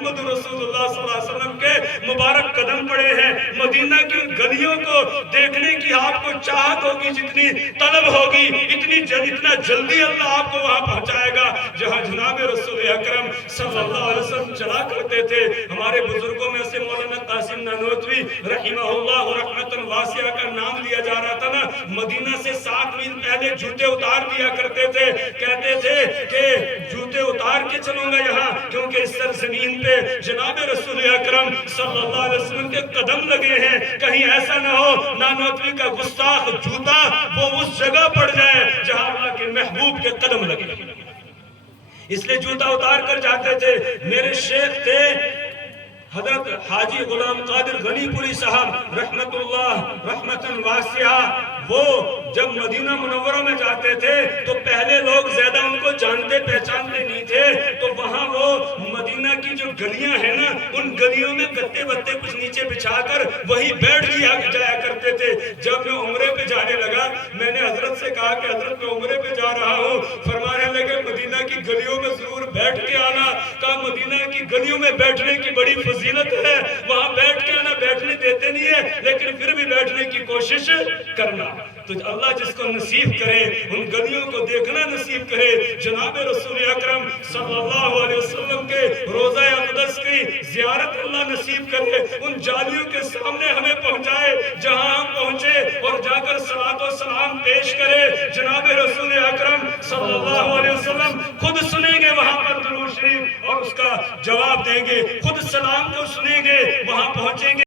محمد رسول اللہ صلی اللہ علیہ وسلم کے مبارک قدم پڑے ہیں، مدینہ کی گلیوں کو دیکھنے کی آپ کو چاہت ہوگی، جتنی طلب ہوگی اتنا جلدی اللہ آپ کو وہاں پہنچائے گا جہاں جناب رسول اکرم صلی اللہ علیہ وسلم چلا کرتے تھے۔ ہمارے بزرگوں میں سے مولانا قاسم نانوتوی رحمہ اللہ رحمۃ واسعہ کا نام لیا جا رہا تھا نا، مدینہ سے 7 میل پہلے جوتے اتار دیا کرتے تھے، کہتے تھے کہ جوتے اتار کے چلوں گا یہاں، کیونکہ اس سرزمین پہ جناب رسول اکرم صلی اللہ علیہ وسلم کے قدم لگے ہیں، کہیں ایسا نہ ہو نانوتوی کا گستاخ جوتا وہ اس جگہ پڑ جائے جہاں اللہ کے محبوب کے قدم لگے، اس لیے جوتا اتار کر جاتے تھے۔ میرے شیخ تھے حضرت حاجی غلام قادر غنی پوری صاحب رحمت اللہ رحمت واسعہ، وہ جب مدینہ منورہ میں جاتے تھے تو پہلے لوگ زیادہ ان کو جانتے پہچانتے نہیں تھے، تو وہاں وہ مدینہ کی جو گلیاں ہیں نا، ان گلیوں میں گتے بتے کچھ نیچے بچھا کر وہی بیٹھ جایا کرتے تھے۔ جب میں عمرے پہ جانے لگا، میں نے حضرت سے کہا کہ حضرت میں عمرے پہ جا رہا ہوں، فرمانے لگے مدینہ کی گلیوں میں ضرور بیٹھ کے آنا۔ کہا مدینہ کی گلیوں میں بیٹھنے کی بڑی فضیلت ہے، وہاں بیٹھ کے آنا، بیٹھنے دیتے نہیں ہے لیکن پھر بھی بیٹھنے کی کوشش کرنا۔ تو اللہ جس کو نصیب کرے ان گلیوں کو دیکھنا نصیب کرے، جناب رسول اکرم صلی اللہ علیہ وسلم کے روضہ اقدس کی زیارت اللہ نصیب کرے، ان جالیوں کے سامنے ہمیں پہنچائے جہاں ہم پہنچے اور جا کر صلاۃ و سلام پیش کرے۔ جناب رسول اکرم صلی اللہ علیہ وسلم خود سنیں گے وہاں پر درود شریف اور اس کا جواب دیں گے، خود سلام کو سنیں گے، وہاں پہنچیں گے۔